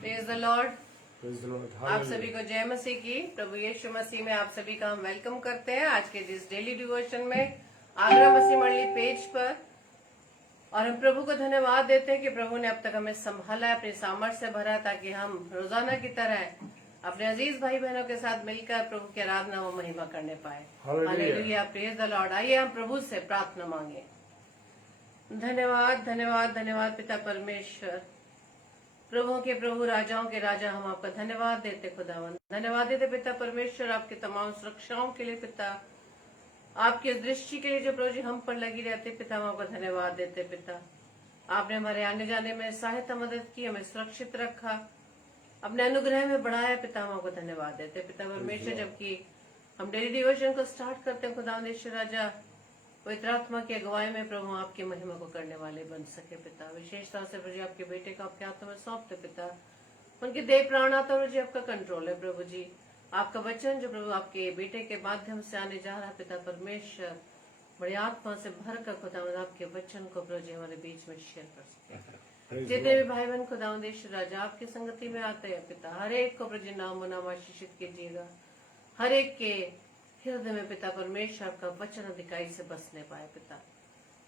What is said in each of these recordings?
Praise the Lord. आप सभी को जय मसीह की। प्रभु यीशु मसीह में आप सभी का हम वेलकम करते हैं आज के इस डेली डिवोशन में आगरा मसीह मंडली पेज पर। और हम प्रभु को धन्यवाद देते हैं कि प्रभु ने अब तक हमें संभाला है, अपने सामर्थ्य से भरा, ताकि हम रोजाना की तरह अपने अजीज भाई बहनों के साथ मिलकर प्रभु की आराधना व महिमा करने पाए। Hallelujah, praise the Lord. आइए हम प्रभु से प्रार्थना मांगे। धन्यवाद धन्यवाद धन्यवाद पिता परमेश्वर, प्रभुओं के प्रभु, राजाओं के राजा, हम आपका धन्यवाद देते खुदावन। धन्यवाद देते पिता परमेश्वर आपके तमाम सुरक्षाओं के लिए, पिता आपकी दृष्टि के लिए जो प्रभु जी हम पर लगी रहते, पिता हम आपका धन्यवाद देते। पिता आपने हमारे आने जाने में सहायता मदद की, हमें सुरक्षित रखा, अपने अनुग्रह में बढ़ाया। पिता हम आपको धन्यवाद देते पिता परमेश्वर। जबकि हम डेली डिवोशन को स्टार्ट करते हैं खुदावन राजा, पवित्र आत्मा की अगुवाई में प्रभु आपकी महिमा को करने वाले बन सके। पिता विशेषता से प्रभु जी आपके बेटे को आपके हाथों में सौंपते पिता, उनके देह प्राण आता प्रभु जी आपका कंट्रोल है। प्रभु जी आपका वचन जो प्रभु आपके बेटे के माध्यम से आने जा रहा है, पिता परमेश्वर बड़ी आत्मा से भर कर खुदावंद आपके वचन को प्रभु जी हमारे बीच में शेयर कर सके। जितने भी भाई बहन खुदावंद राजा आपकी संगति में आते हैं पिता, हर एक को प्रभु जी नाम नाम आशीषित कीजिएगा, हर एक के हृदय में पिता परमेश्वर आपका वचन अधिकाई से बसने पाए। पिता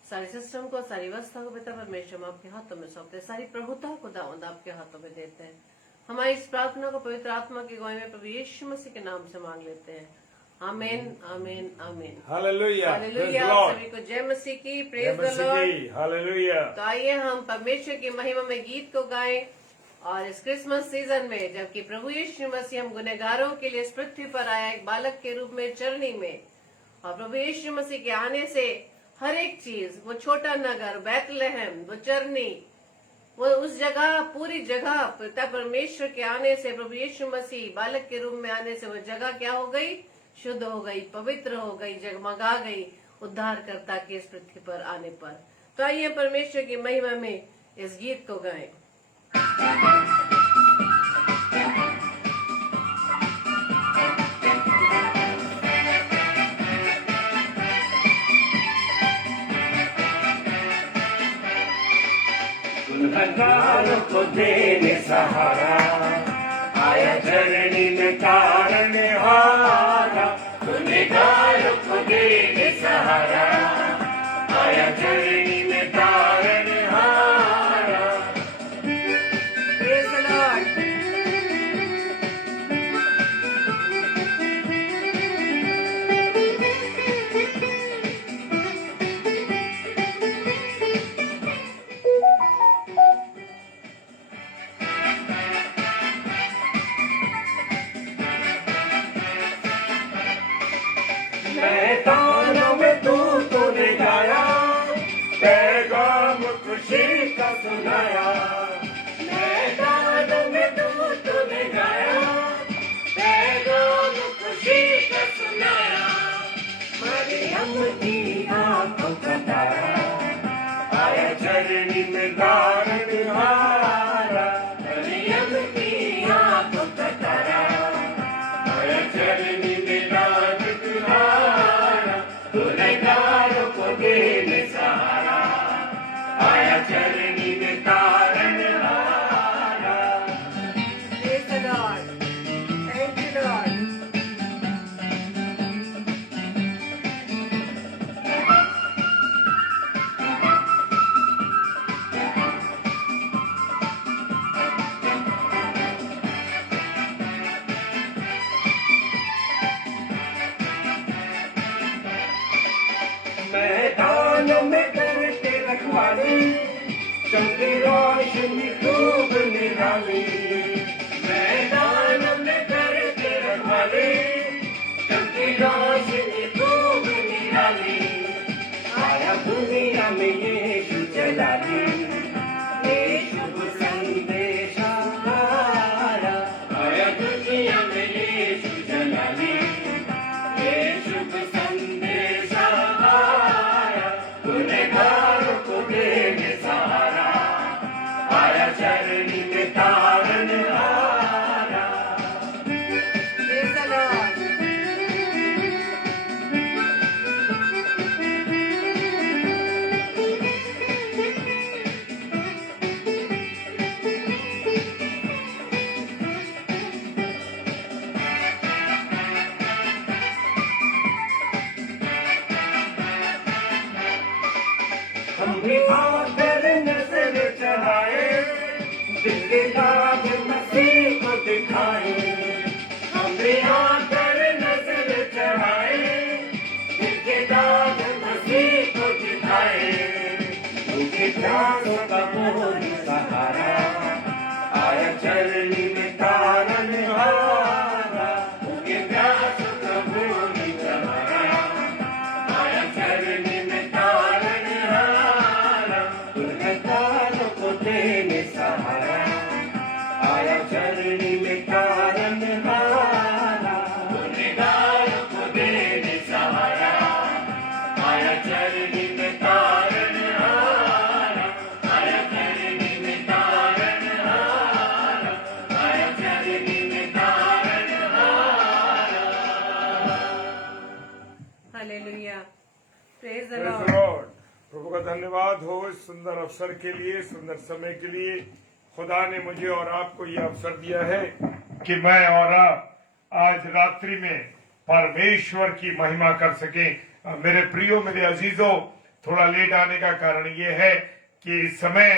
सारे सिस्टम को, सारी व्यवस्था को पिता परमेश्वर हम आपके हाथों में सौंपते हैं, सारी प्रभुता को दाऊद आपके हाथों में देते हैं। हमारी इस प्रार्थना को पवित्र आत्मा की अगुवाई में प्रभु यीशु मसीह के नाम से मांग लेते हैं। आमीन आमीन आमीन। Hallelujah, hallelujah. सभी को जय मसीह की। Praise the Lord. हालेलुया। तो आइए हम परमेश्वर की महिमा में गीत को गाएं। और इस क्रिसमस सीजन में जबकि प्रभु यीशु मसीह हम गुनहगारों के लिए इस पृथ्वी पर आया एक बालक के रूप में चरनी में, और प्रभु यीशु मसीह के आने से हर एक चीज, वो छोटा नगर बैतलहम, वो चरनी, वो उस जगह, पूरी जगह पिता परमेश्वर के आने से, प्रभु यीशु मसीह बालक के रूप में आने से वो जगह क्या हो गई? शुद्ध हो गई, पवित्र हो गई, जगमगा गई उद्धारकर्ता के इस पृथ्वी पर आने पर। तो आइए परमेश्वर की महिमा में इस गीत को गाएं। गुनहगारों को देने सहारा, आया धरणी में तारण हारा। गुनहगारों को देने सहारा, आया धरणी में तारण हारा। Praise the Lord. मैदानों में तूने गाया, पैगाम खुशी का सुनाया। मैदानों में तूने गाया, पैगाम खुशी का सुनाया। मरियम की आंखों का तारा, आया चरनी में तारण हारा। मरियम की आंखों का तारा, आया चरनी में तारण हारा। गुनहगारों को देने सहारा, आया चरनी में तारण हारा। Praise the Lord. Thank you, Lord. मैदानों में करते रखवाली, चमकी रोशनी खूब निराली। मैदानों में करते रखवाली, चमकी रोशनी खूब निराली। आया दुनिया में यीशु जलाली, ये शुभ संदेश आया। आया दुनिया में यीशु जलाली, ये शुभ संदेश आया। गुनहगारों को देने सहारा, आया चरनी में तारण हारा। Praise the Lord. जिनके दाग मसीह को दिखाए, हमें आकर नजर चढ़ाए, जिनके दाग मसीह को दिखाए, उनके प्यासों का मोल सहारा, आया चरनी में तारन हारा, उनके प्यासों का मोल सहारा, आया चरनी में तारन हारा, उनके तारों को देने सहारा, आया चरनी में तारन हारा, उनके तारों को देने सहारा, आया चरनी में तारन हारा, आया चरनी में तारन हारा, आया चरनी में तारन हारा। Hallelujah, praise the Praise the Lord. Lord। प्रभु का धन्यवाद हो इस सुंदर अवसर के लिए, सुंदर समय के लिए। खुदा ने मुझे और आपको ये अवसर दिया है कि मैं और आप आज रात्रि में परमेश्वर की महिमा कर सके। मेरे प्रियो, मेरे अजीजों, थोड़ा लेट आने का कारण ये है कि इस समय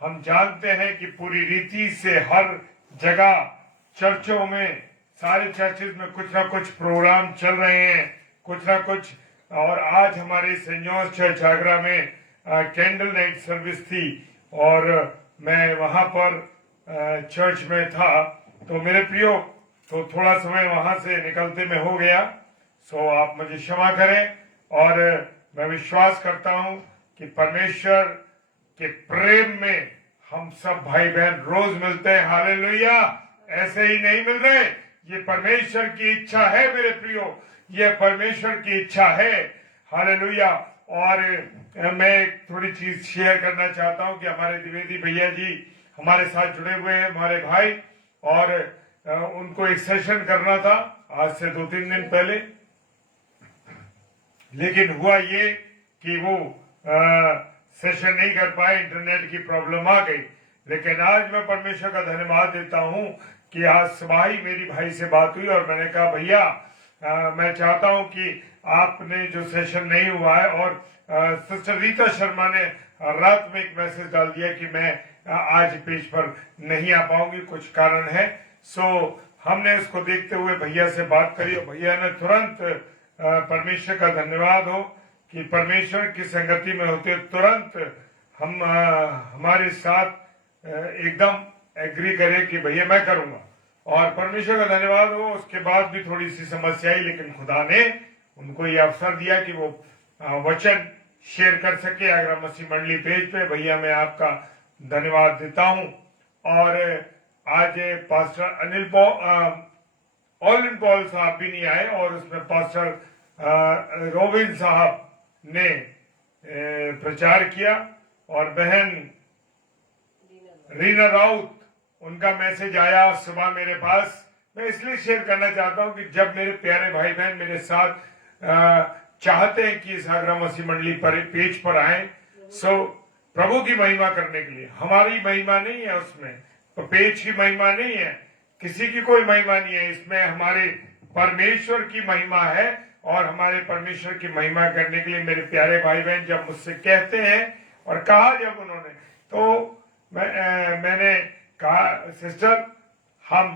हम जानते हैं कि पूरी रीति से हर जगह चर्चों में, सारे चर्चेज में कुछ ना कुछ प्रोग्राम चल रहे हैं, कुछ ना कुछ। और आज हमारे सेंट जॉन्स चर्च आगरा में कैंडल नाइट सर्विस थी और मैं वहां पर चर्च में था। तो मेरे प्रियो, तो थोड़ा समय वहां से निकलते में हो गया, सो आप मुझे क्षमा करें। और मैं विश्वास करता हूं कि परमेश्वर के प्रेम में हम सब भाई बहन रोज मिलते हैं। हालेलुया, ऐसे ही नहीं मिल रहे, ये परमेश्वर की इच्छा है मेरे प्रियो, ये परमेश्वर की इच्छा है। हालेलुया। और मैं एक थोड़ी चीज शेयर करना चाहता हूं कि हमारे द्विवेदी भैया जी हमारे साथ जुड़े हुए हैं, हमारे भाई, और उनको एक सेशन करना था आज से 2-3 दिन पहले, लेकिन हुआ ये कि वो सेशन नहीं कर पाए, इंटरनेट की प्रॉब्लम आ गई। लेकिन आज मैं परमेश्वर का धन्यवाद देता हूं कि आज सुबह ही मेरी भाई से बात हुई और मैंने कहा भैया मैं चाहता हूं कि आपने जो सेशन नहीं हुआ है, और सिस्टर रीता शर्मा ने रात में एक मैसेज डाल दिया कि मैं आज पेज पर नहीं आ पाऊंगी, कुछ कारण है। सो हमने इसको देखते हुए भैया से बात करी और भैया ने तुरंत, परमेश्वर का धन्यवाद हो कि परमेश्वर की संगति में होते तुरंत हम हमारे साथ एकदम एग्री करे कि भैया मैं करूंगा। और परमेश्वर का धन्यवाद हो, उसके बाद भी थोड़ी सी समस्या आई, लेकिन खुदा ने उनको ये अवसर दिया कि वो वचन शेयर कर सके आगरा मसीह मंडली पेज पे। भैया मैं आपका धन्यवाद देता हूं। और आज पास्टर अनिल पॉल साहब भी नहीं आए, और उसमें पास्टर रोबिन साहब ने प्रचार किया, और बहन रीना राउत, उनका मैसेज आया सुबह मेरे पास। मैं इसलिए शेयर करना चाहता हूं कि जब मेरे प्यारे भाई बहन मेरे साथ चाहते हैं कि इस आगरा मसीह मंडली पर पेज पर आए, सो प्रभु की महिमा करने के लिए, हमारी महिमा नहीं है उसमें, तो पेज की महिमा नहीं है, किसी की कोई महिमा नहीं है, इसमें हमारे परमेश्वर की महिमा है। और हमारे परमेश्वर की महिमा करने के लिए मेरे प्यारे भाई बहन जब मुझसे कहते हैं, और कहा जब उन्होंने, तो मैंने कहा सिस्टर हम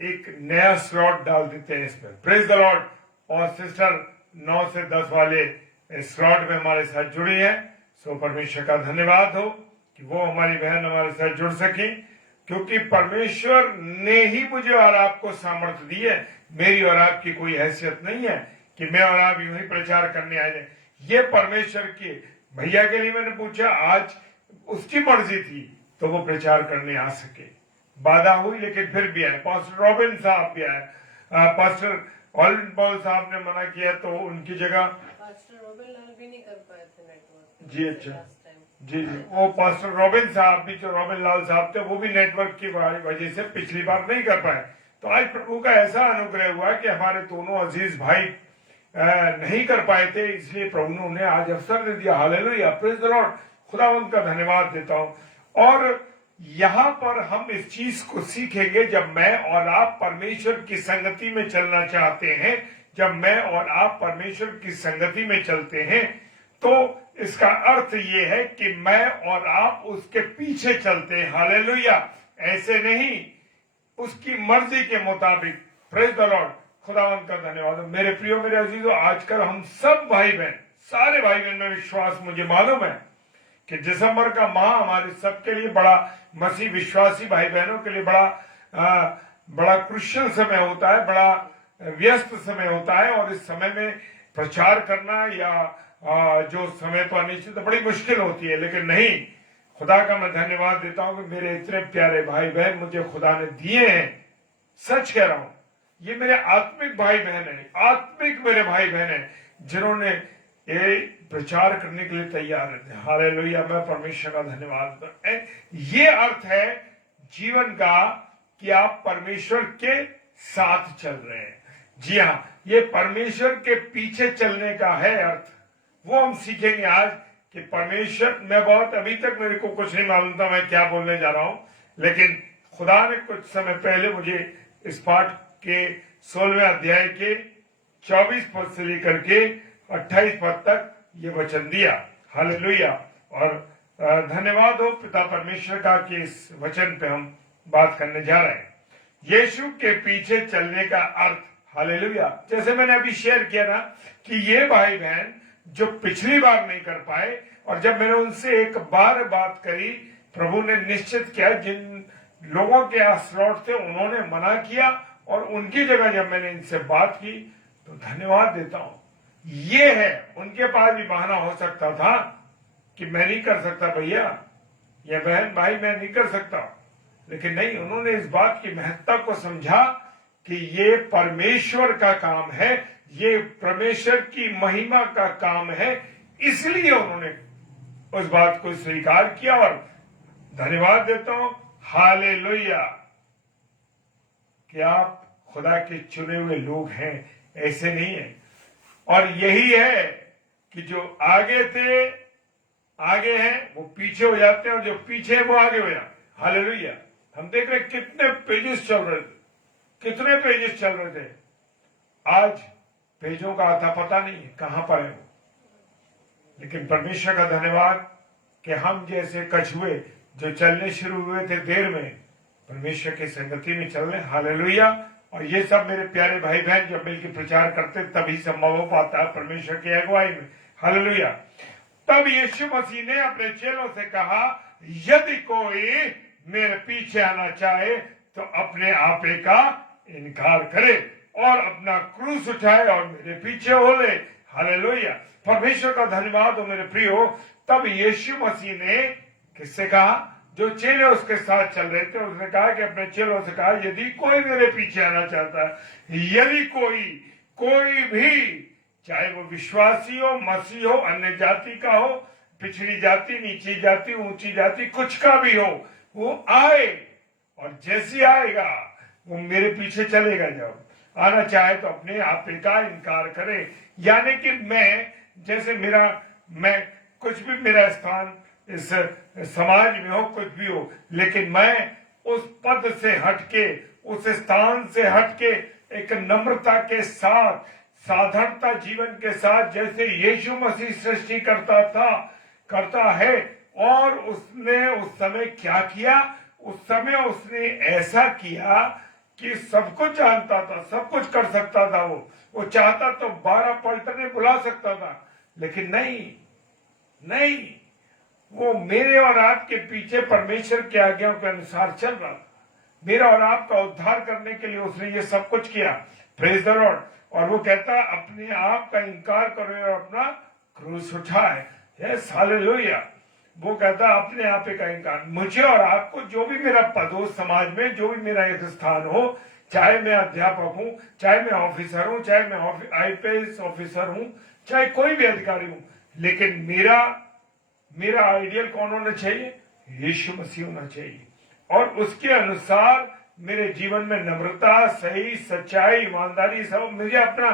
एक नया स्लॉट डाल देते हैं इसमें, प्रेज द लॉर्ड। और सिस्टर 9 से 10 वाले स्लॉट में हमारे साथ जुड़ी है। सो परमेश्वर का धन्यवाद हो कि वो हमारी बहन हमारे साथ जुड़ सकी, क्योंकि परमेश्वर ने ही मुझे और आपको सामर्थ्य दी है। मेरी और आपकी कोई हैसियत नहीं है कि मैं और आप यूं ही प्रचार करने आए जाए। ये परमेश्वर की, भैया के लिए मैंने पूछा, आज उसकी मर्जी थी तो वो प्रचार करने आ सके, बाधा हुई लेकिन फिर भी आए। पास्टर रॉबिन साहब भी आए, पास्टर ऑलिन पॉल साहब ने मना किया तो उनकी जगह पास्टर रॉबिन लाल भी नहीं कर पाए थे नेटवर्क। जी अच्छा, जी जी, वो पास्टर रॉबिन साहब भी, जो रॉबिन लाल साहब थे, वो भी नेटवर्क की वजह से पिछली बार नहीं कर पाए। तो आज प्रभु का ऐसा अनुग्रह हुआ कि हमारे दोनों अजीज भाई नहीं कर पाए थे, इसलिए प्रभु ने उन्हें आज अवसर दे दिया। Hallelujah, praise the Lord. खुदावंद का धन्यवाद देता हूं। और यहाँ पर हम इस चीज को सीखेंगे, जब मैं और आप परमेश्वर की संगति में चलना चाहते हैं, जब मैं और आप परमेश्वर की संगति में चलते हैं, तो इसका अर्थ ये है कि मैं और आप उसके पीछे चलते हैं। हालेलुया। ऐसे नहीं, उसकी मर्जी के मुताबिक। Praise the Lord. खुदावंत का धन्यवाद। मेरे प्रियो, मेरे अजीजों, आजकल हम सब भाई बहन, सारे भाई बहन में विश्वास, मुझे मालूम है कि दिसंबर का माह हमारे सबके लिए बड़ा, मसीह विश्वासी भाई बहनों के लिए बड़ा क्रुशियल समय होता है, बड़ा व्यस्त समय होता है। और इस समय में प्रचार करना या जो समय तो अनिश्चित, बड़ी मुश्किल होती है। लेकिन नहीं, खुदा का मैं धन्यवाद देता हूं कि मेरे इतने प्यारे भाई बहन मुझे खुदा ने दिए हैं। सच कह रहा हूं, ये मेरे आत्मिक भाई बहन है, आत्मिक मेरे भाई बहन है, जिन्होंने ये प्रचार करने के लिए तैयार रहते हैं। हालेलुया। मैं परमेश्वर का धन्यवाद। ये अर्थ है जीवन का कि आप परमेश्वर के साथ चल रहे हैं। जी हाँ, ये परमेश्वर के पीछे चलने का है अर्थ। वो हम सीखेंगे आज कि परमेश्वर, मैं बहुत, अभी तक मेरे को कुछ नहीं मालूम था मैं क्या बोलने जा रहा हूं, लेकिन खुदा ने कुछ समय पहले मुझे इस पाठ के 16वें अध्याय के 24 पद से लेकर के 28 पद तक ये वचन दिया। हालेलुया। और धन्यवाद हो पिता परमेश्वर का कि इस वचन पे हम बात करने जा रहे हैं। यीशु के पीछे चलने का अर्थ। हालेलुया। जैसे मैंने अभी शेयर किया ना कि ये भाई बहन जो पिछली बार नहीं कर पाए, और जब मैंने उनसे एक बार बात करी, प्रभु ने निश्चित किया, जिन लोगों के यहाँ स्लॉट थे उन्होंने मना किया, और उनकी जगह जब मैंने इनसे बात की तो धन्यवाद देता हूं। ये है, उनके पास भी बहाना हो सकता था कि मैं नहीं कर सकता भैया या बहन, भाई मैं नहीं कर सकता, लेकिन नहीं, उन्होंने इस बात की महत्ता को समझा कि ये परमेश्वर का काम है, ये परमेश्वर की महिमा का काम है, इसलिए उन्होंने उस बात को स्वीकार किया। और धन्यवाद देता हूं, हालेलुया, कि आप खुदा के चुने हुए लोग हैं, ऐसे नहीं है। और यही है कि जो आगे थे, आगे हैं, वो पीछे हो जाते हैं, और जो पीछे हैं वो आगे हो जाते हैं। हालेलुया। हम देख रहे कितने पेजेस चल रहे थे, कितने पेजेस चल रहे थे। आज पेजों का आता पता नहीं है कहां पर है वो। लेकिन परमेश्वर का धन्यवाद कि हम जैसे कछुए जो चलने शुरू हुए थे देर में, परमेश्वर की संगति में चल रहे। हालेलुया। और ये सब मेरे प्यारे भाई बहन जब मिलकर प्रचार करते तभी संभव हो पाता है, परमेश्वर की अगुवाई में। हालेलुया। तब यीशु मसीह ने अपने चेलों से कहा, यदि कोई मेरे पीछे आना चाहे तो अपने आपे का इनकार करे और अपना क्रूस उठाए और मेरे पीछे हो ले। हालेलुया। परमेश्वर का धन्यवाद हो मेरे प्रियो। तब यीशु मसीह ने किससे कहा? जो चेले उसके साथ चल रहे थे, उसने कहा कि अपने चेलों से कहा, यदि कोई मेरे पीछे आना चाहता है, यदि कोई भी, चाहे वो विश्वासी हो, मसीह हो, अन्य जाति का हो, पिछड़ी जाति, नीची जाति, ऊंची जाति, कुछ का भी हो, वो आए, और जैसे आएगा वो मेरे पीछे चलेगा। जब आना चाहे तो अपने आप का इनकार करे। यानी कि मैं कुछ भी मेरा स्थान इस समाज में हो, कुछ भी हो, लेकिन मैं उस पद से हटके, उस स्थान से हटके एक नम्रता के साथ, साधारणता जीवन के साथ, जैसे यीशु मसीह सृष्टि करता है। और उसने उस समय क्या किया? उस समय उसने ऐसा किया कि सब कुछ जानता था, सब कुछ कर सकता था। वो चाहता तो 12 पलटने बुला सकता था, लेकिन नहीं, वो मेरे और आपके पीछे परमेश्वर की आज्ञाओं के अनुसार चल रहा था। मेरा और आपका उद्धार करने के लिए उसने ये सब कुछ किया। Praise the Lord. और वो कहता, अपने आप का इनकार करो और अपना क्रूस उठाए। Yes, hallelujah. वो कहता, अपने आप का इनकार। मुझे और आपको जो भी मेरा पद हो समाज में, जो भी मेरा एक स्थान हो, चाहे मैं अध्यापक हूं, चाहे मैं ऑफिसर हूं, चाहे मैं IPS ऑफिसर हूं, चाहे कोई भी अधिकारी हूं, लेकिन मेरा आइडियल कौन होना चाहिए? यीशु मसीह होना चाहिए। और उसके अनुसार मेरे जीवन में नम्रता, सही, सच्चाई, ईमानदारी, सब। मुझे अपना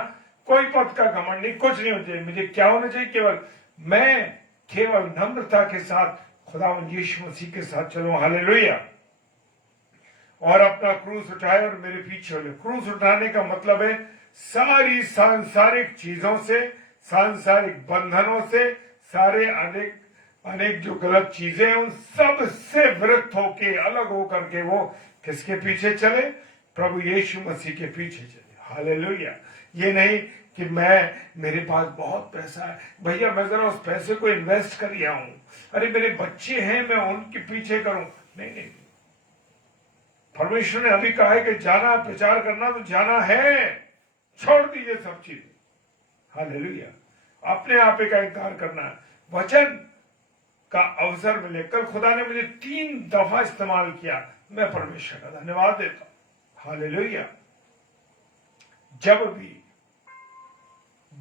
कोई पद का घमंड नहीं, कुछ नहीं होना चाहिए। मुझे क्या होना चाहिए? केवल नम्रता के साथ खुदावंद यीशु मसीह के साथ चलो। हालेलुया। और अपना क्रूस उठाए और मेरे पीछे हो। क्रूस उठाने का मतलब है सारी सांसारिक चीजों से, सांसारिक बंधनों से, सारे अनेक अनेक जो गलत चीजें हैं उन सब से विरक्त होके अलग होकर के वो किसके पीछे चले? प्रभु यीशु मसीह के पीछे चले। हालेलुया। ये नहीं कि मेरे पास बहुत पैसा है भैया, मैं जरा उस पैसे को इन्वेस्ट कर लिया हूं, अरे मेरे बच्चे हैं मैं उनके पीछे करूं। नहीं, परमेश्वर ने अभी कहा है कि जाना प्रचार करना तो जाना है, छोड़ दीजिए सब चीज। हालेलुया। अपने आप का इनकार करना है, वचन का अवसर मिले। कल खुदा ने मुझे 3 दफा इस्तेमाल किया, मैं परमेश्वर का धन्यवाद देता हूं। हालेलुया।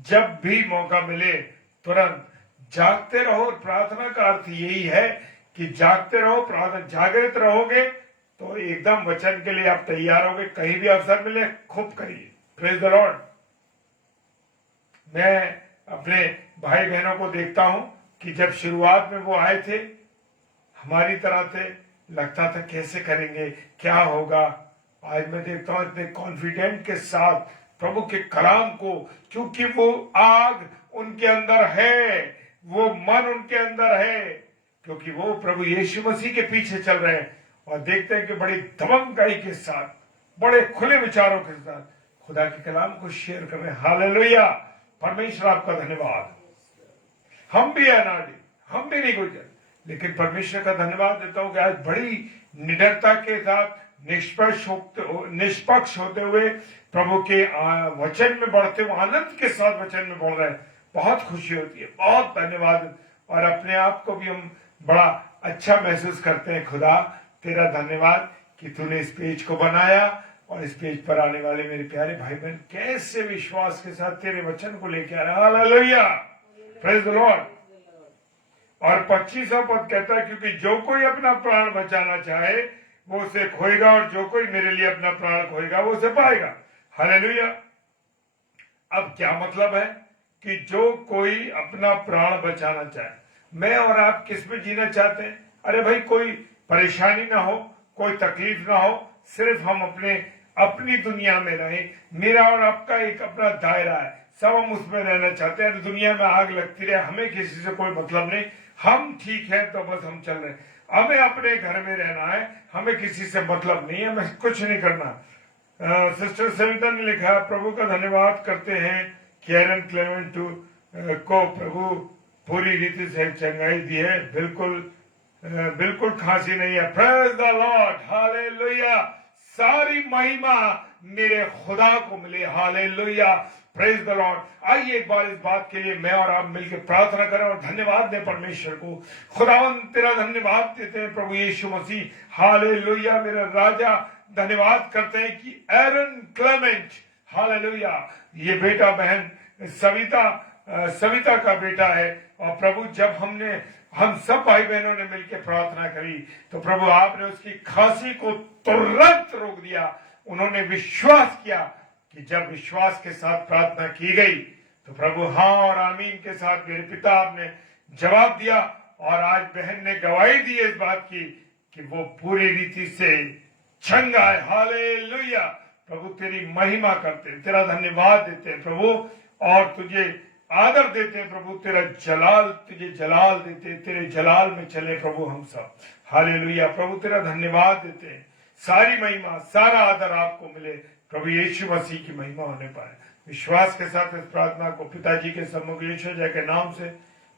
जब भी मौका मिले तुरंत जागते रहो। प्रार्थना का अर्थ यही है कि जागते रहो, प्रार्थना जागृत रहोगे तो एकदम वचन के लिए आप तैयार होगे। कहीं भी अवसर मिले खूब करिए। Praise the Lord. मैं अपने भाई बहनों को देखता हूं कि जब शुरुआत में वो आए थे हमारी तरह थे, लगता था कैसे करेंगे, क्या होगा। आज मैं देखता हूं इतने कॉन्फिडेंट के साथ प्रभु के कलाम को, क्योंकि वो आग उनके अंदर है, वो मन उनके अंदर है, क्योंकि वो प्रभु यीशु मसीह के पीछे चल रहे हैं और देखते हैं कि बड़ी दबंगई के साथ, बड़े खुले विचारों के साथ खुदा के कलाम को शेयर कर रहे हैं। हालेलुया। परमेश्वर आपका धन्यवाद। हम भी अनाड़ी, हम भी नहीं गुजर, लेकिन परमेश्वर का धन्यवाद देता हूं कि आज बड़ी निडरता के साथ निष्पक्ष होते हुए प्रभु के वचन में बढ़ते हुए आनंद के साथ वचन में बढ़ रहे हैं। बहुत खुशी होती है, बहुत धन्यवाद। और अपने आप को भी हम बड़ा अच्छा महसूस करते हैं। खुदा तेरा धन्यवाद कि तूने इस पेज को बनाया और इस पेज पर आने वाले मेरे प्यारे भाई बहन कैसे विश्वास के साथ तेरे वचन को लेके आ रहे हैं। हालेलुया। Praise the Lord. और 25वां पद कहता है, क्योंकि जो कोई अपना प्राण बचाना चाहे वो उसे खोएगा और जो कोई मेरे लिए अपना प्राण खोएगा वो उसे पाएगा। हालेलुया। अब क्या मतलब है कि जो कोई अपना प्राण बचाना चाहे, मैं और आप किस में जीना चाहते हैं? अरे भाई कोई परेशानी ना हो, कोई तकलीफ ना हो, सिर्फ हम अपनी दुनिया में रहें। मेरा और आपका एक अपना दायरा है, सब हम उसमें रहना चाहते हैं। दुनिया में आग लगती रहे, हमें किसी से कोई मतलब नहीं, हम ठीक है तो बस हम चल रहे हैं। हमें अपने घर में रहना है, हमें किसी से मतलब नहीं है, हमें कुछ नहीं करना। सिस्टर सविता ने लिखा, प्रभु का धन्यवाद करते हैं कि एरन क्लेमेंट को प्रभु पूरी रीति से चंगाई दी है, बिल्कुल खांसी नहीं है। Praise the Lord. हालेलुया। सारी महिमा मेरे खुदा को मिले। हालेलुया। Praise the Lord. आइए एक बार इस बात के लिए मैं और आप मिलकर प्रार्थना करें और धन्यवाद दें परमेश्वर को। खुदावन तेरा धन्यवाद देते हैं प्रभु यीशु मसीह। हालेलुया। मेरा राजा धन्यवाद करते हैं कि एरन क्लेमेंट, हालेलुया, ये बेटा बहन सविता का बेटा है। और प्रभु जब हम सब भाई बहनों ने मिलकर प्रार्थना करी तो प्रभु आपने उसकी खांसी को तुरंत रोक दिया। उन्होंने विश्वास किया कि जब विश्वास के साथ प्रार्थना की गई तो प्रभु हाँ और आमीन के साथ मेरे पिता आपने जवाब दिया। और आज बहन ने गवाही दी इस बात की कि वो पूरी रीति से चंगा है। हालेलुया। प्रभु तेरी महिमा करते हैं, तेरा धन्यवाद देते हैं प्रभु, और तुझे आदर देते हैं प्रभु। तुझे जलाल देते हैं, तेरे जलाल में चले प्रभु हम सब। हालेलुया। प्रभु तेरा धन्यवाद देते हैं। सारी महिमा सारा आदर आपको मिले प्रभु यीशु मसीह की महिमा होने पाए। विश्वास के साथ इस प्रार्थना को पिताजी के सम्मुख यीशु जय के नाम से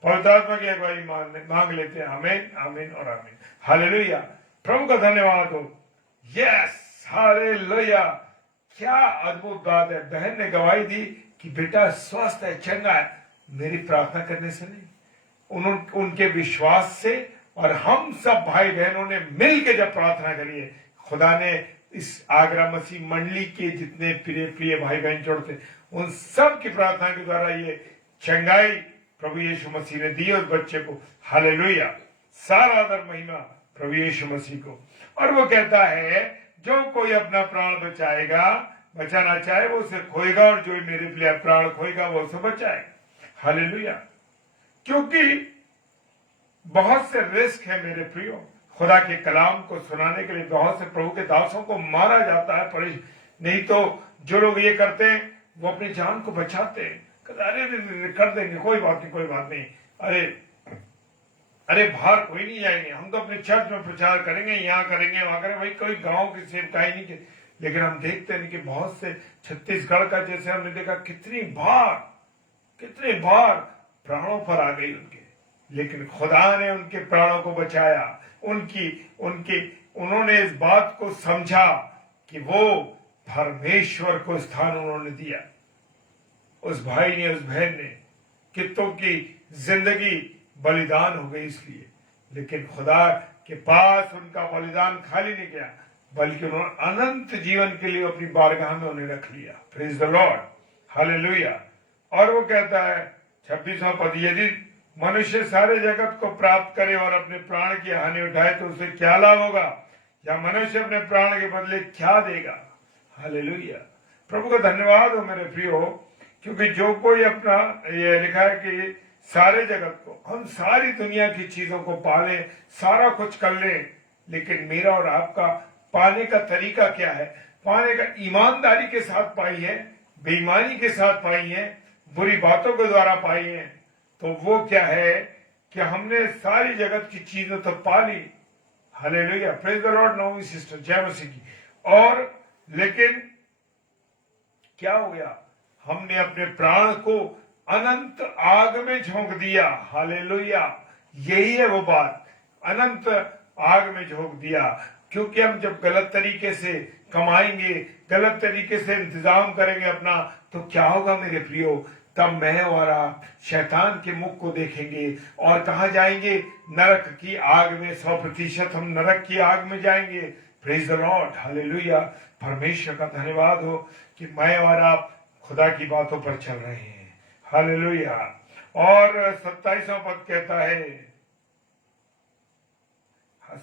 पवित्र आत्मा की अगुवाई मांग लेते हैं। आमीन, आमीन और आमीन। हालेलुया। प्रभु का धन्यवाद हो। Yes, hallelujah. क्या अद्भुत बात है। बहन ने गवाही दी कि बेटा स्वस्थ है, चंगा है, मेरी प्रार्थना करने से नहीं, उनके विश्वास से। और हम सब भाई बहनों ने मिलकर जब प्रार्थना करी है, खुदा ने इस आगरा मसीह मंडली के जितने प्रिय भाई बहन जोड़ते उन सब की प्रार्थना के द्वारा ये चंगाई प्रभु यीशु मसीह ने दी उस बच्चे को। हालेलुया। सारा आदर महिमा प्रभु यीशु मसीह को। और वो कहता है जो कोई अपना प्राण बचाना चाहे वो उसे खोएगा, और जो मेरे लिए प्राण खोएगा वो उसे बचाएगा। हालेलुया। क्योंकि बहुत से रिस्क है मेरे प्रियो। खुदा के कलाम को सुनाने के लिए बहुत से प्रभु के दासों को मारा जाता है। नहीं तो जो लोग ये करते हैं वो अपनी जान को बचाते हैं, अरे कर देंगे, कोई बात नहीं। अरे अरे बाहर कोई नहीं जाएंगे, हम तो अपने चर्च में प्रचार करेंगे, यहाँ करेंगे वहां करेंगे, भाई कोई गांव की सेवकाई नहीं की। लेकिन हम देखते हैं कि बहुत से छत्तीसगढ़ का जैसे हमने देखा कितनी बार प्राणों पर आ गई उनके, लेकिन खुदा ने उनके प्राणों को बचाया। उन्होंने इस बात को समझा कि वो परमेश्वर को स्थान उन्होंने दिया। उस भाई ने, उस बहन ने, कितों की जिंदगी बलिदान हो गई इसलिए, लेकिन खुदा के पास उनका बलिदान खाली नहीं गया, बल्कि उन्होंने अनंत जीवन के लिए अपनी बारगाह में उन्हें रख लिया। Praise the Lord, hallelujah. और वो कहता है 26वां पद, यदि मनुष्य सारे जगत को प्राप्त करे और अपने प्राण की हानि उठाए तो उसे क्या लाभ होगा, या मनुष्य अपने प्राण के बदले क्या देगा। हालेलुया। प्रभु का धन्यवाद हो मेरे प्रियो, क्योंकि जो कोई अपना, ये लिखा है कि सारे जगत को, हम सारी दुनिया की चीजों को पालें, सारा कुछ कर लें, लेकिन मेरा और आपका पाने का तरीका क्या है? पाने का ईमानदारी के साथ पाई है, बेईमानी के साथ पाई है, बुरी बातों के द्वारा पाई है, तो वो क्या है कि हमने सारी जगत की चीजें तो पा ली। Hallelujah, praise the lord. No sister, जय मसीह की। और लेकिन क्या हो गया? हमने अपने प्राण को अनंत आग में झोंक दिया। हालेलुया, यही है वो बात, अनंत आग में झोंक दिया। क्योंकि हम जब गलत तरीके से कमाएंगे, गलत तरीके से इंतजाम करेंगे अपना, तो क्या होगा मेरे प्रियो? तब मैं और आप शैतान के मुख को देखेंगे और कहा जाएंगे? नरक की आग में। 100% हम नरक की आग में जाएंगे। Praise the Lord, hallelujah. परमेश्वर का धन्यवाद हो कि मैं और आप खुदा की बातों पर चल रहे हैं। हालेलुया। और 27वां पद कहता है,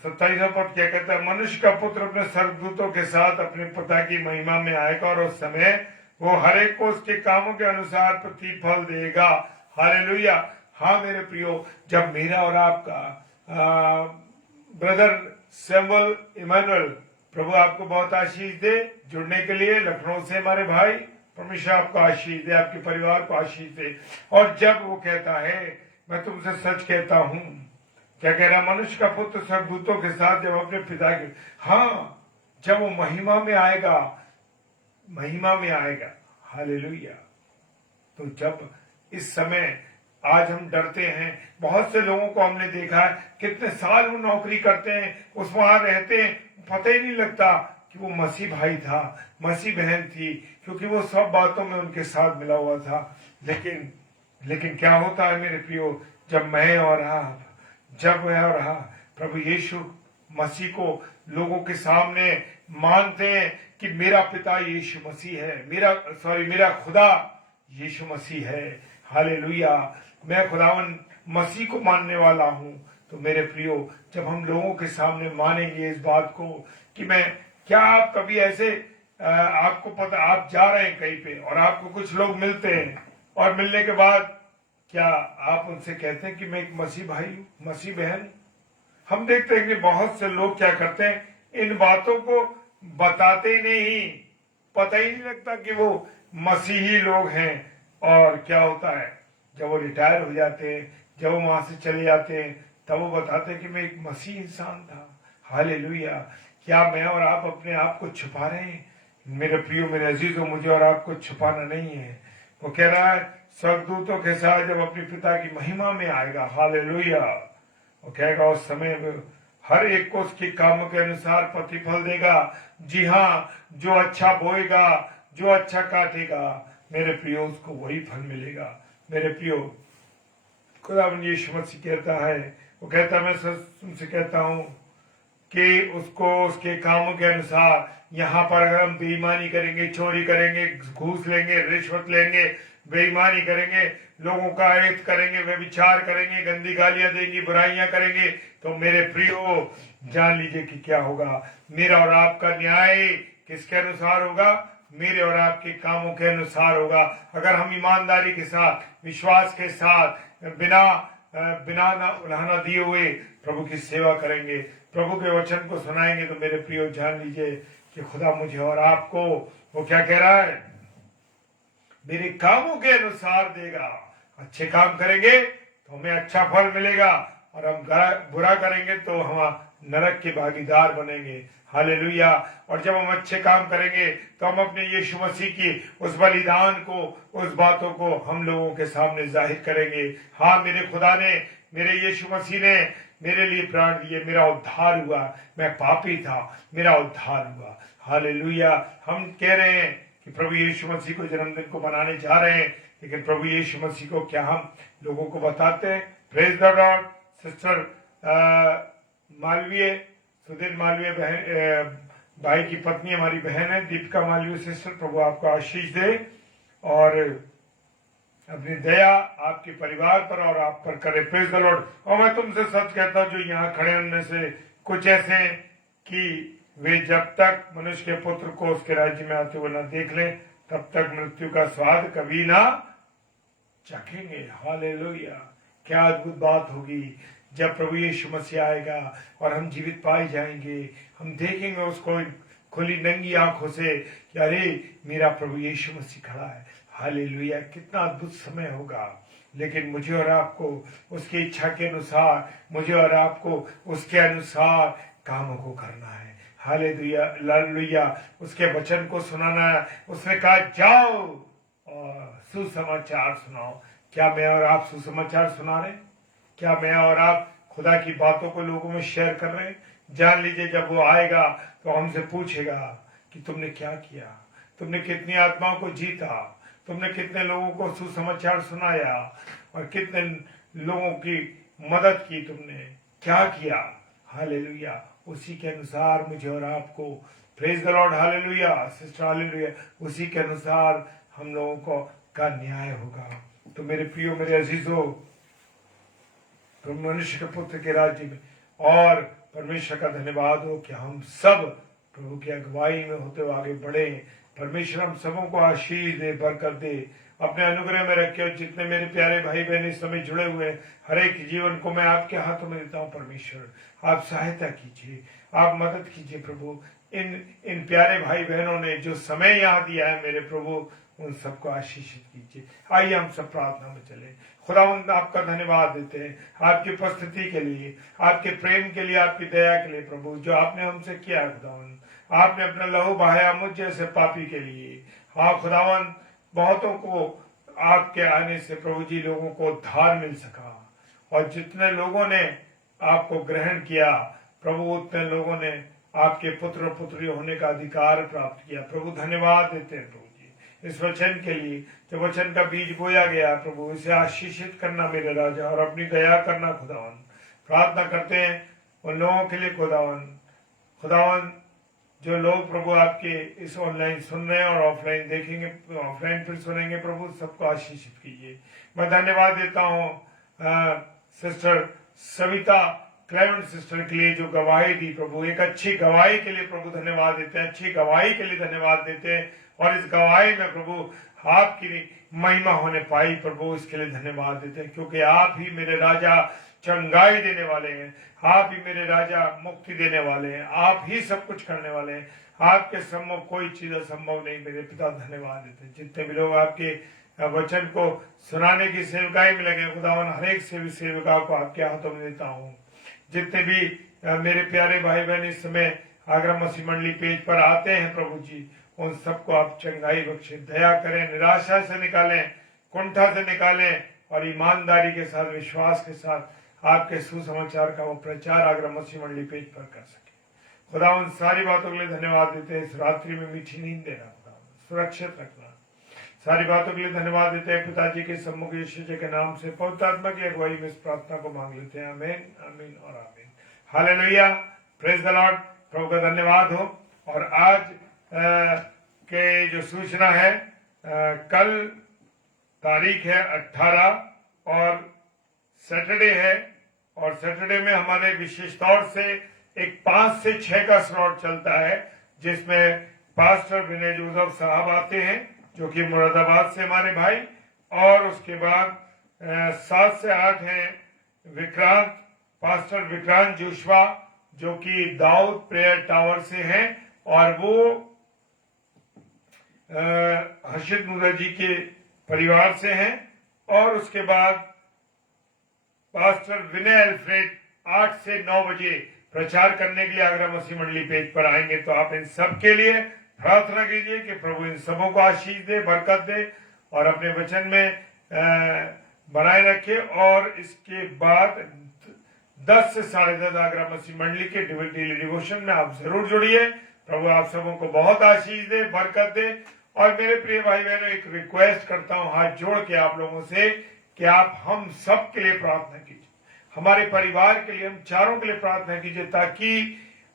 27वां पद क्या कहता है? मनुष्य का पुत्र अपने स्वर्गदूतों के साथ अपने पिता की महिमा में आएगा और उस समय वो हर एक को उसके कामों के अनुसार प्रतिफल देगा। हालेलुया। हाँ मेरे प्रियो, जब मेरा और आपका ब्रदर सैमुअल इमानुएल, प्रभु आपको बहुत आशीष दे, जुड़ने के लिए लखनऊ से हमारे भाई, परमेश्वर आपको आशीष दे, आपके परिवार को आशीष दे। और जब वो कहता है, मैं तुमसे सच कहता हूं, क्या कह रहा? मनुष्य का पुत्र स्वर्गदूतों के साथ जब अपने पिता के, हाँ, जब वो महिमा में आएगा, महिमा में आएगा। हालेलुया। तो जब इस समय आज हम डरते हैं, बहुत से लोगों को हमने देखा है, कितने साल वो नौकरी करते हैं, उस वहां रहते हैं, पता ही नहीं लगता कि वो मसीह भाई था, मसीह बहन थी, क्योंकि वो सब बातों में उनके साथ मिला हुआ था। लेकिन क्या होता है मेरे प्रियो? जब मैं और आप प्रभु यीशु मसीह को लोगों के सामने मानते हैं कि मेरा पिता यीशु मसीह है, मेरा खुदा यीशु मसीह है। हालेलुया, मैं खुदावन मसीह को मानने वाला हूं। तो मेरे प्रियो, जब हम लोगों के सामने मानेंगे इस बात को कि मैं, क्या आप कभी ऐसे आपको पता, आप जा रहे हैं कहीं पे और आपको कुछ लोग मिलते हैं, और मिलने के बाद क्या आप उनसे कहते हैं कि मैं एक मसीह भाई हूं, मसीह बहन? हम देखते हैं कि बहुत से लोग क्या करते हैं, इन बातों को बताते नहीं, पता ही नहीं लगता कि वो मसीही लोग हैं। और क्या होता है, जब वो रिटायर हो जाते हैं, जब वो वहां से चले जाते हैं, तब वो बताते हैं कि मैं एक मसीह इंसान था। हालेलुया। क्या मैं और आप अपने आप को छुपा रहे हैं? मेरे प्रियो, मेरे अजीजों, मुझे और आपको छुपाना नहीं है। वो कह रहा है स्वर्गदूतों के साथ जब अपने पिता की महिमा में आएगा। हालेलुया। वो कहेगा उस समय हर एक को उसके कामों के अनुसार प्रतिफल देगा। जी हाँ, जो अच्छा बोएगा, जो अच्छा काटेगा, मेरे प्रियो, उसको वही फल मिलेगा। मेरे प्रियो, खुदावंद यीशु मसीह कहता है, वो कहता है, मैं तुमसे कहता हूं कि उसको उसके कामों के अनुसार, यहाँ पर अगर हम बेईमानी करेंगे, चोरी करेंगे, घूस लेंगे, रिश्वत लेंगे, बेईमानी करेंगे, लोगों का हित करेंगे, व्यभिचार करेंगे, गंदी गालियां देंगे, बुराइयां करेंगे, तो मेरे प्रियो जान लीजिए कि क्या होगा। मेरा और आपका न्याय किसके अनुसार होगा? मेरे और आपके कामों के अनुसार होगा। अगर हम ईमानदारी के साथ, विश्वास के साथ, बिना ना उल्हाना दिए हुए प्रभु की सेवा करेंगे, प्रभु के वचन को सुनाएंगे, तो मेरे प्रियो जान लीजिए कि खुदा मुझे और आपको, वो क्या कह रहा है? मेरे कामों के अनुसार देगा। अच्छे काम करेंगे तो हमें अच्छा फल मिलेगा, और हम बुरा करेंगे तो हम नरक के भागीदार बनेंगे। हालेलुया। और जब हम अच्छे काम करेंगे तो हम अपने यीशु मसीह की उस बलिदान को, उस बातों को हम लोगों के सामने जाहिर करेंगे। हाँ, मेरे खुदा ने, मेरे यीशु मसीह ने मेरे लिए प्राण दिए, मेरा उद्धार हुआ। मैं पापी था, मेरा उद्धार हुआ। हालेलुया। हम कह रहे हैं कि प्रभु यीशु मसीह को जन्मदिन को मनाने जा रहे हैं, लेकिन प्रभु यीशु मसीह को क्या हम लोगों को बताते हैं? Praise the Lord. Sister Malviya, Sudhir Malviya बहन, भाई की पत्नी हमारी बहन है दीपिका मालवीय सिस्टर, प्रभु आपको आशीष दे और अपनी दया आपके परिवार पर और आप पर करे। Praise the Lord. और मैं तुमसे सच कहता हूं, जो यहाँ खड़े उनमें से कुछ ऐसे हैं कि वे जब तक मनुष्य के पुत्र को उसके राज्य में आते हुए न देख लें, तब तक मृत्यु का स्वाद कभी ना चखेंगे। हालेलुया। क्या अद्भुत बात होगी जब प्रभु यीशु मसीह आएगा और हम जीवित पाए जाएंगे। हम देखेंगे उसको खुली नंगी आंखों से कि अरे मेरा प्रभु यीशु मसीह खड़ा है। हालेलुया। कितना अद्भुत समय होगा। लेकिन मुझे और आपको उसकी इच्छा के अनुसार, मुझे और आपको उसके अनुसार कामों को करना है। हालेलुया। उसके वचन को सुनाना है। उसने कहा जाओ और सुसमाचार सुनाओ। क्या मैं और आप सुसमाचार सुना रहे? क्या मैं और आप खुदा की बातों को लोगों में शेयर कर रहे हैं? जान लीजिए, जब वो आएगा तो हमसे पूछेगा कि तुमने क्या किया, तुमने कितनी आत्माओं को जीता, तुमने कितने लोगों को सुसमाचार सुनाया और कितने लोगों की मदद की, तुमने क्या किया। हालेलुया। उसी के अनुसार मुझे और आपको, praise the Lord, hallelujah sister, hallelujah, उसी के अनुसार हम लोगों को का न्याय होगा। तो मेरे प्रियो, मेरे अजीजों, मनुष्य के पुत्र के राज्य में और परमेश्वर का धन्यवाद हो कि हम सब प्रभु की अगुवाई में होते हुए आगे बढ़े। परमेश्वर हम सबों को आशीष दे, बरकत दे, अपने अनुग्रह में रखे। और जितने मेरे प्यारे भाई बहन इस समय जुड़े हुए हैं, हर एक जीवन को मैं आपके हाथों में देता हूँ। परमेश्वर आप सहायता कीजिए, आप मदद कीजिए प्रभु। इन प्यारे भाई बहनों ने जो समय यहाँ दिया है मेरे प्रभु, उन सबको आशीषित कीजिए। आइए हम सब प्रार्थना में चले। खुदावंद आपका धन्यवाद देते हैं आपकी उपस्थिति के लिए, आपके प्रेम के लिए, आपकी दया के लिए प्रभु, जो आपने हमसे किया है। खुदावंद आपने अपना लहू बहाया मुझ जैसे पापी के लिए। हाँ खुदावंद, बहुतों को आपके आने से प्रभु जी लोगों को उद्धार मिल सका, और जितने लोगों ने आपको ग्रहण किया प्रभु, उतने लोगों ने आपके पुत्र और पुत्री होने का अधिकार प्राप्त किया। प्रभु धन्यवाद देते हैं प्रभु जी इस वचन के लिए, जो वचन का बीज बोया गया प्रभु, इसे आशीषित करना मेरे राजा, और अपनी दया करना खुदावन। प्रार्थना करते हैं उन लोगों के लिए खुदावन जो लोग प्रभु आपके इस ऑनलाइन सुन रहे हैं और ऑफलाइन देखेंगे, ऑफलाइन फिर सुनेंगे प्रभु, सबको आशीषित कीजिए। मैं धन्यवाद देता हूँ सिस्टर सविता क्लेवेंट सिस्टर के लिए जो गवाही दी प्रभु, एक अच्छी गवाही के लिए प्रभु धन्यवाद देते हैं, अच्छी गवाही के लिए धन्यवाद देते हैं। और इस गवाही में प्रभु आपकी महिमा होने पाई प्रभु, इसके लिए धन्यवाद देते हैं, क्योंकि आप ही मेरे राजा चंगाई देने वाले हैं, आप ही मेरे राजा मुक्ति देने वाले हैं, आप ही सब कुछ करने वाले हैं। आपके सम्मुख कोई चीज असंभव नहीं मेरे पिता, धन्यवाद देते हैं। जितने भी लोग आपके वचन को सुनाने की सेवकाई में लगे खुदावन, हर एक सेविका को आपके हाथों में देता हूँ। जितने भी मेरे प्यारे भाई बहन इस समय आगरा मसीह मंडली पेज पर आते हैं प्रभु जी, उन सबको आप चंगाई बख्शे, दया करें, निराशा से निकालें, कुंठा से निकालें, और ईमानदारी के साथ, विश्वास के साथ आपके सुसमाचार का वो प्रचार आगरा मसीह मंडली पेज पर कर सके। खुदा उन सारी बातों के लिए धन्यवाद देते हैं। इस रात्रि में मीठी नींद देना, खुदा सुरक्षित रखना, सारी बातों के लिए धन्यवाद देते हैं। पिताजी के सम्मुख यीशु जी के नाम से पवित्र आत्मा की अगुवाई में इस प्रार्थना को मांग लेते हैं। आमीन, आमीन और आमीन। Hallelujah, praise the lord. प्रभु का धन्यवाद हो। और आज के जो सूचना है, कल तारीख है 18 और सैटरडे है, और सैटरडे में हमारे विशेष तौर से एक 5 से 6 का स्लॉट चलता है, जिसमें पास्टर विनय जोसेफ साहब आते हैं जो कि मुरादाबाद से हमारे भाई, और उसके बाद 7 से 8 हैं विक्रांत, पास्टर विक्रांत जोशवा जो कि दाऊद प्रेयर टावर से हैं, और वो हर्षित मुदर जी के परिवार से हैं। और उसके बाद पास्टर विनय अल्फ्रेड 8 से 9 बजे प्रचार करने के लिए आगरा मसीह मंडली पेज पर आएंगे। तो आप इन सब के लिए प्रार्थना कीजिए कि प्रभु इन सबों को आशीष दे, बरकत दे और अपने वचन में बनाए रखे। और इसके बाद 10 से 10:30 आगरा मसीह मंडली के डेली डिवोशन में आप जरूर जुड़िए। प्रभु आप सबों को बहुत आशीष दे, बरकत दे। और मेरे प्रिय भाई बहनों, एक रिक्वेस्ट करता हूं हाथ जोड़ के आप लोगों से कि आप हम सब के लिए प्रार्थना कीजिए, हमारे परिवार के लिए, हम चारों के लिए प्रार्थना कीजिए, ताकि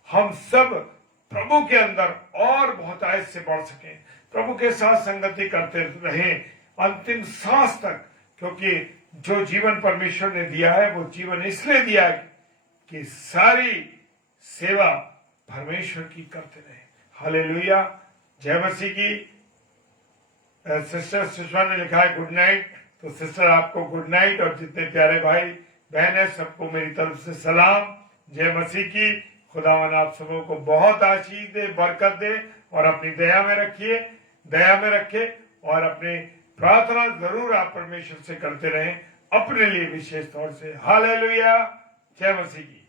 हम सब प्रभु के अंदर और बहुत आयत से बढ़ सकें, प्रभु के साथ संगति करते रहें अंतिम सांस तक। क्योंकि जो जीवन परमेश्वर ने दिया है वो जीवन इसलिए दिया है कि सारी सेवा परमेश्वर की करते रहे। हालेलुया, जय मसीह की। सिस्टर सुषमा ने लिखा है गुड नाइट। तो सिस्टर आपको गुड नाइट, और जितने प्यारे भाई बहन है सबको मेरी तरफ से सलाम, जय मसीह की। खुदावन आप सबों को बहुत आशीष दे, बरकत दे और अपनी दया में रखे और अपनी प्रार्थना जरूर आप परमेश्वर से करते रहें अपने लिए विशेष तौर से। हालेलुया, जय मसीह की।